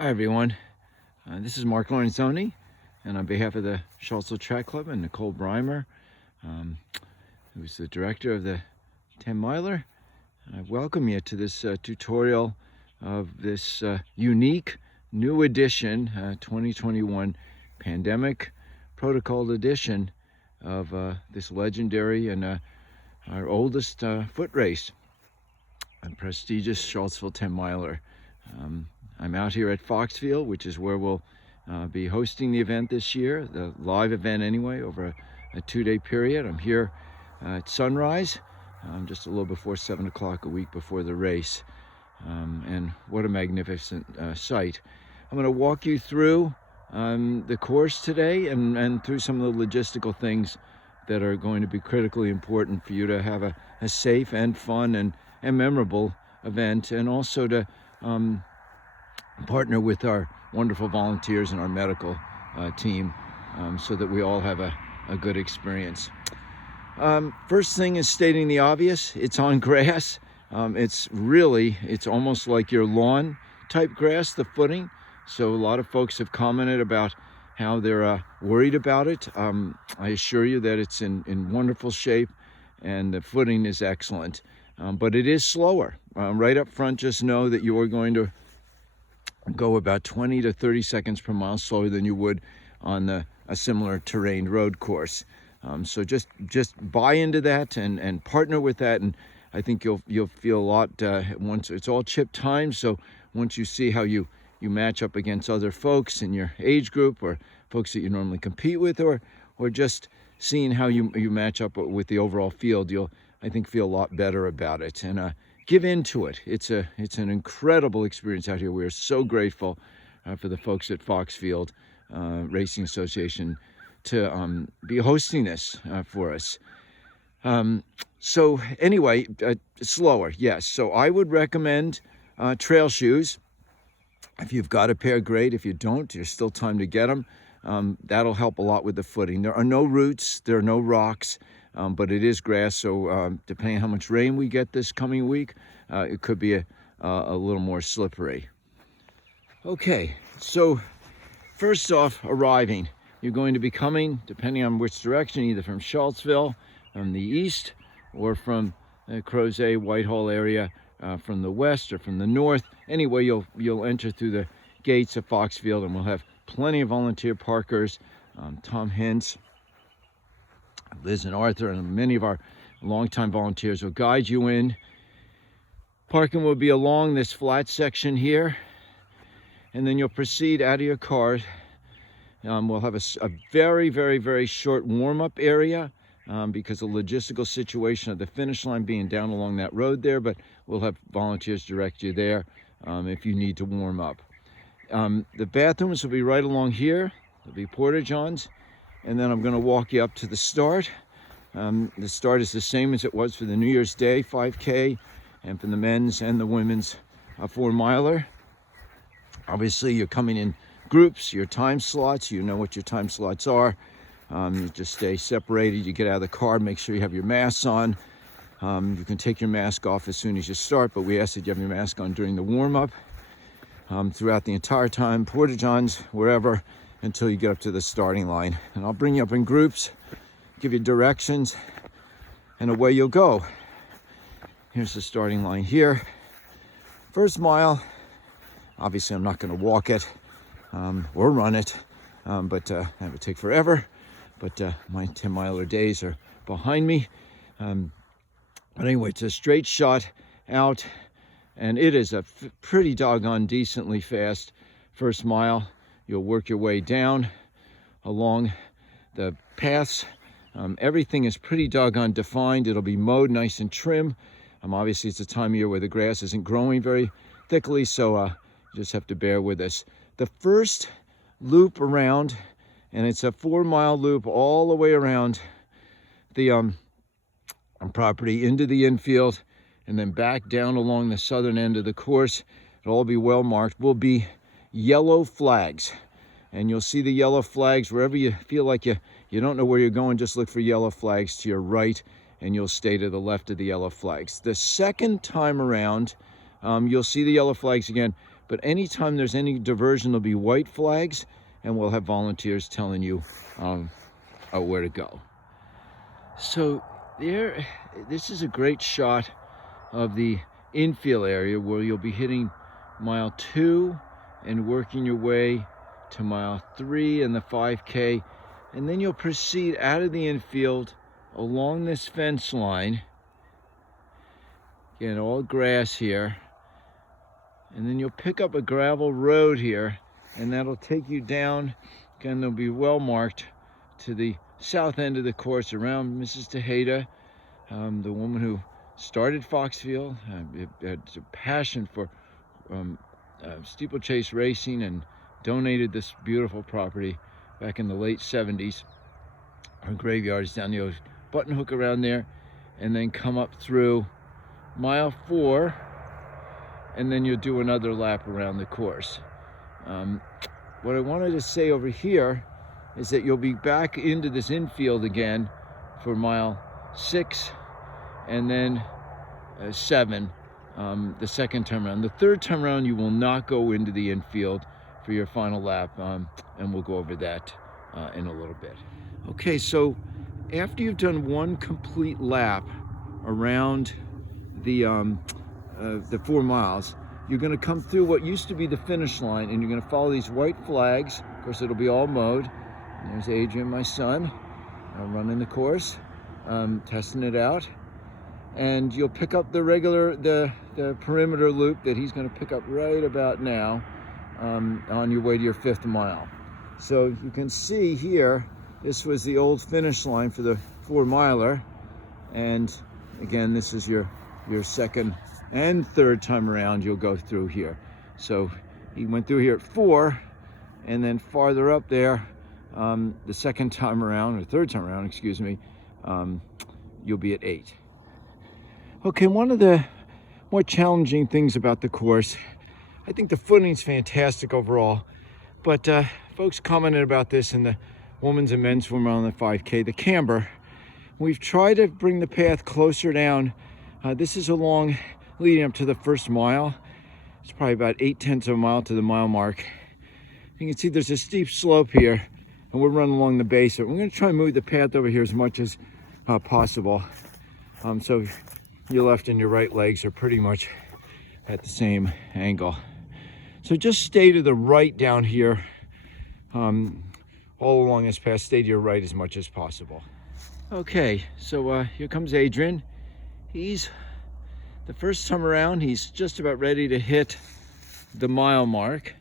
Hi everyone, this is Mark Lorenzoni, and on behalf of the Charlottesville Track Club and Nicole Breimer, who's the director of the 10 Miler, I welcome you to this tutorial of this unique new edition, 2021 pandemic protocol edition of this legendary and our oldest foot race, a prestigious Charlottesville 10 Miler. I'm out here at Foxfield, which is where we'll be hosting the event this year, the live event anyway, over a 2-day period. I'm here at sunrise, just a little before 7 o'clock a week before the race. And what a magnificent sight. I'm going to walk you through the course today and through some of the logistical things that are going to be critically important for you to have a safe and fun and memorable event, and also to partner with our wonderful volunteers and our medical team so that we all have a good experience. First thing is stating the obvious. It's on grass. It's almost like your lawn type grass, the footing. So a lot of folks have commented about how they're worried about it. I assure you that it's in wonderful shape and the footing is excellent. But it is slower. Right up front, just know that you are going to go about 20 to 30 seconds per mile slower than you would on a similar terrain road course. So just buy into that and partner with that, and I think you'll feel a lot once it's all chip time. So once you see how you match up against other folks in your age group or folks that you normally compete with, or just seeing how you match up with the overall field, you'll, I think, feel a lot better about it. And give into it. It's an incredible experience out here. We're so grateful for the folks at Foxfield Racing Association to be hosting this for us. So anyway, slower, yes. So I would recommend trail shoes. If you've got a pair, great. If you don't, there's still time to get them. That'll help a lot with the footing. There are no roots, there are no rocks. But it is grass, so depending on how much rain we get this coming week, it could be a little more slippery. Okay, so first off, arriving. You're going to be coming, depending on which direction, either from Charlottesville, from the east, or from the Crozet, Whitehall area, from the west or from the north. Anyway, you'll enter through the gates of Foxfield, and we'll have plenty of volunteer parkers. Tom Hintz, Liz and Arthur, and many of our longtime volunteers will guide you in. Parking will be along this flat section here, and then you'll proceed out of your car. We'll have a very, very, very short warm-up area because of the logistical situation of the finish line being down along that road there, but we'll have volunteers direct you there if you need to warm up. The bathrooms will be right along here. There'll be porta-johns. And then I'm going to walk you up to the start. The start is the same as it was for the New Year's Day 5K and for the men's and the women's 4 miler. Obviously, you're coming in groups, your time slots. You know what your time slots are. You just stay separated. You get out of the car, make sure you have your masks on. You can take your mask off as soon as you start, but we ask that you have your mask on during the warm-up. Throughout the entire time, porta-johns, wherever, until you get up to the starting line. And I'll bring you up in groups, give you directions, and away you'll go. Here's the starting line here. First mile, obviously I'm not going to walk it or run it, but that would take forever. But my 10 miler days are behind me. But anyway, it's a straight shot out, and it is a pretty doggone decently fast first mile. You'll work your way down along the paths. Everything is pretty doggone defined. It'll be mowed nice and trim. Obviously, it's a time of year where the grass isn't growing very thickly, so you just have to bear with us. The first loop around, and it's a 4-mile loop all the way around the property into the infield, and then back down along the southern end of the course. It'll all be well marked. Will be yellow flags, and you'll see the yellow flags wherever you feel like you don't know where you're going. Just look for yellow flags to your right, and you'll stay to the left of the yellow flags. The second time around, you'll see the yellow flags again, But anytime there's any diversion, there'll be white flags, and we'll have volunteers telling you where to go. So this is a great shot of the infield area where you'll be hitting mile 2 and working your way to mile 3 and the 5K. And then you'll proceed out of the infield along this fence line. Again, all grass here. And then you'll pick up a gravel road here, and that'll take you down. Again, they'll be well marked to the south end of the course around Mrs. Tejeda, the woman who started Foxfield, had a passion for steeplechase racing and donated this beautiful property back in the late 70s. Her graveyard is down the button hook around there, and then come up through mile 4, and then you'll do another lap around the course. What I wanted to say over here is that you'll be back into this infield again for mile 6 and then 7 the second time around. The third time around you will not go into the infield for your final lap, and we'll go over that in a little bit. Okay, so after you've done one complete lap around the 4 miles, you're going to come through what used to be the finish line, and you're going to follow these white flags. Of course, it'll be all mowed. And there's Adrian, my son, running the course, testing it out. And you'll pick up the regular, the perimeter loop that he's going to pick up right about now on your way to your 5th mile. So you can see here, this was the old finish line for the 4 miler. And again, this is your second and third time around you'll go through here. So he went through here at 4, and then farther up there, the second time around, or third time around, excuse me, you'll be at 8. Okay, one of the more challenging things about the course, I think the footing's fantastic overall, but folks commented about this in the women's and men's swim on the 5K, the camber. We've tried to bring the path closer down. This is along leading up to the 1st mile. It's probably about 0.8 of a mile to the mile mark. You can see there's a steep slope here, and we're running along the base. So we're going to try and move the path over here as much as possible. So your left and your right legs are pretty much at the same angle. So just stay to the right down here, all along this path. Stay to your right as much as possible. Okay, so here comes Adrian. The first time around, he's just about ready to hit the mile mark.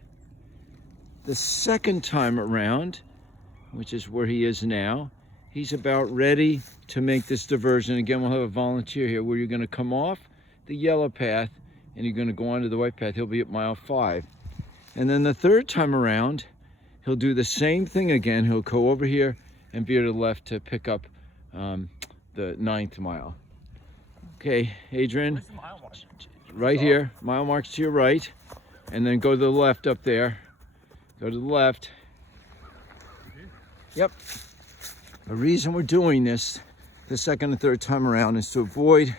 The second time around, which is where he is now, he's about ready to make this diversion. Again, we'll have a volunteer here where you're going to come off the yellow path and you're going to go onto the white path. He'll be at mile 5. And then the third time around, he'll do the same thing again. He'll go over here and veer to the left to pick up the 9th mile. Okay, Adrian, Where's the mile mark? right here, mile marks to your right, and then go to the left up there. Go to the left. Yep. The reason we're doing this the second and third time around is to avoid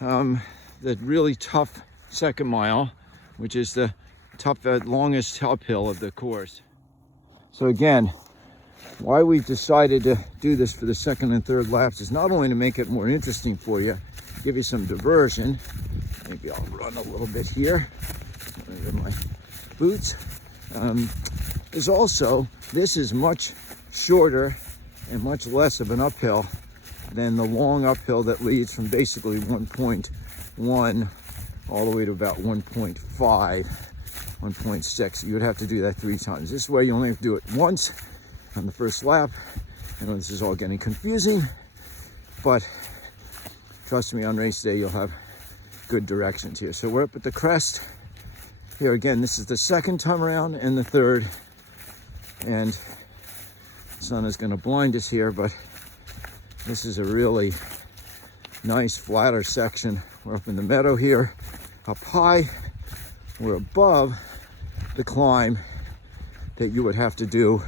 the really tough 2nd mile, which is the longest uphill of the course. So again, why we've decided to do this for the 2nd and 3rd laps is not only to make it more interesting for you, give you some diversion. Maybe I'll run a little bit here. Under my boots. Is also, this is much shorter and much less of an uphill than the long uphill that leads from basically 1.1 all the way to about 1.5, 1.6. You would have to do that 3 times. This way you only have to do it once on the first lap. I know this is all getting confusing, but trust me, on race day you'll have good directions here. So we're up at the crest. Here again, this is the 2nd time around and the 3rd. And the sun is going to blind us here, but this is a really nice flatter section. We're up in the meadow here, up high. We're above the climb that you would have to do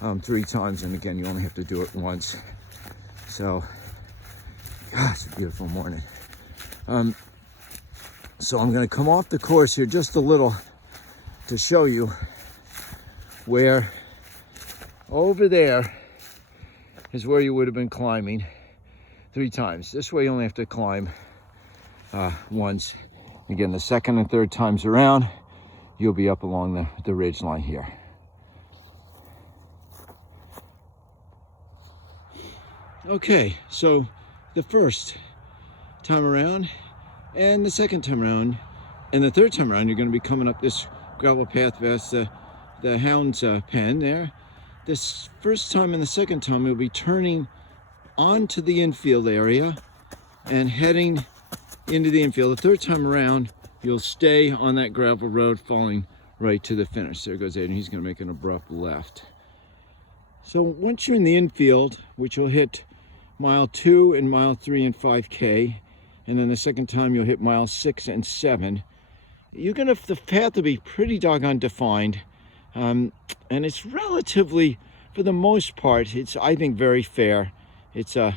3 times, and again, you only have to do it once. So, God, it's a beautiful morning. So I'm going to come off the course here just a little to show you where over there is where you would have been climbing 3 times. This way you only have to climb once. Again, the second and third times around, you'll be up along the ridge line here. Okay, so the first time around and the second time around and the third time around, you're going to be coming up this gravel path past the hound's pen there. This first time and the second time, you'll be turning onto the infield area and heading into the infield. The third time around, you'll stay on that gravel road, falling right to the finish. There goes Aiden. He's going to make an abrupt left. So once you're in the infield, which you'll hit mile 2 and mile 3 and 5K, and then the second time you'll hit mile 6 and 7, the path will be pretty doggone defined. And it's relatively, for the most part, it's, I think, very fair. It's a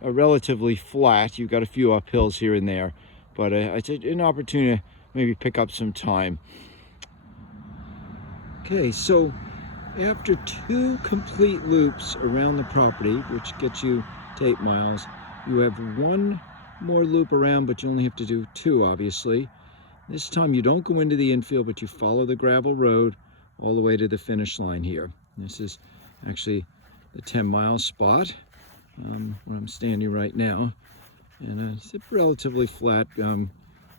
relatively flat. You've got a few uphills here and there, but it's an opportunity to maybe pick up some time. Okay, so after 2 complete loops around the property, which gets you to 8 miles, you have 1 more loop around, but you only have to do 2, obviously. This time you don't go into the infield, but you follow the gravel road all the way to the finish line here. This is actually the 10-mile spot where I'm standing right now. And it's a relatively flat,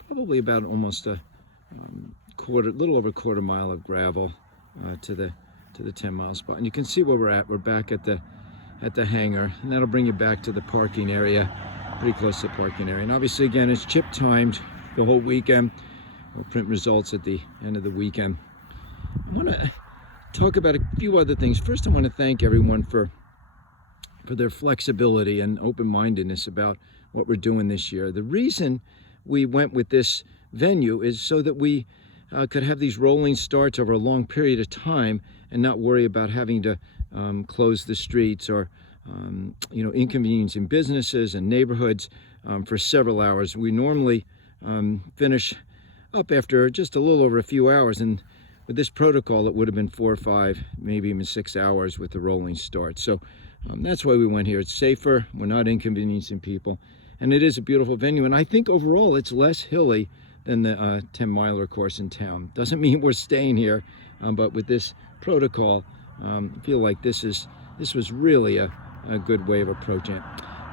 probably about almost a little over a quarter mile of gravel to the 10-mile spot. And you can see where we're at. We're back at the hangar, and that'll bring you back to the parking area, pretty close to the parking area. And obviously, again, it's chip timed the whole weekend. We'll print results at the end of the weekend. I want to talk about a few other things. First, I want to thank everyone for their flexibility and open-mindedness about what we're doing this year. The reason we went with this venue is so that we could have these rolling starts over a long period of time and not worry about having to close the streets or inconveniencing businesses and neighborhoods for several hours. We normally finish up after just a little over a few hours, and with this protocol it would have been 4 or 5, maybe even 6 hours with the rolling start. So that's why we went here. It's safer, we're not inconveniencing people, and it is a beautiful venue. And I think overall it's less hilly than the 10 miler course in town. Doesn't mean we're staying here, but with this protocol, I feel like this was really a good way of approaching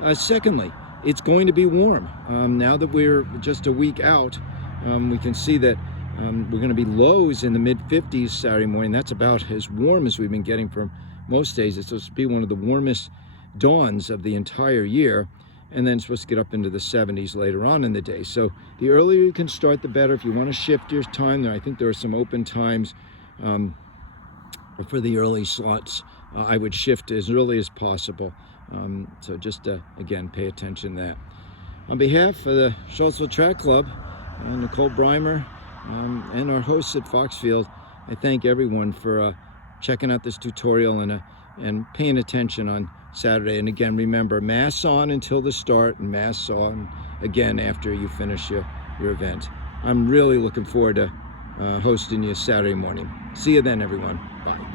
it. Secondly, it's going to be warm. Now that we're just a week out, we can see that we're going to be lows in the mid-50s Saturday morning. That's about as warm as we've been getting for most days. It's supposed to be one of the warmest dawns of the entire year, and then it's supposed to get up into the 70s later on in the day. So the earlier you can start, the better. If you want to shift your time there, I think there are some open times for the early slots. I would shift as early as possible. So just, again, pay attention to that. On behalf of the Charlottesville Track Club, Nicole Breimer, and our hosts at Foxfield, I thank everyone for checking out this tutorial and paying attention on Saturday. And again, remember, masks on until the start and masks on again after you finish your event. I'm really looking forward to hosting you Saturday morning. See you then, everyone. Bye.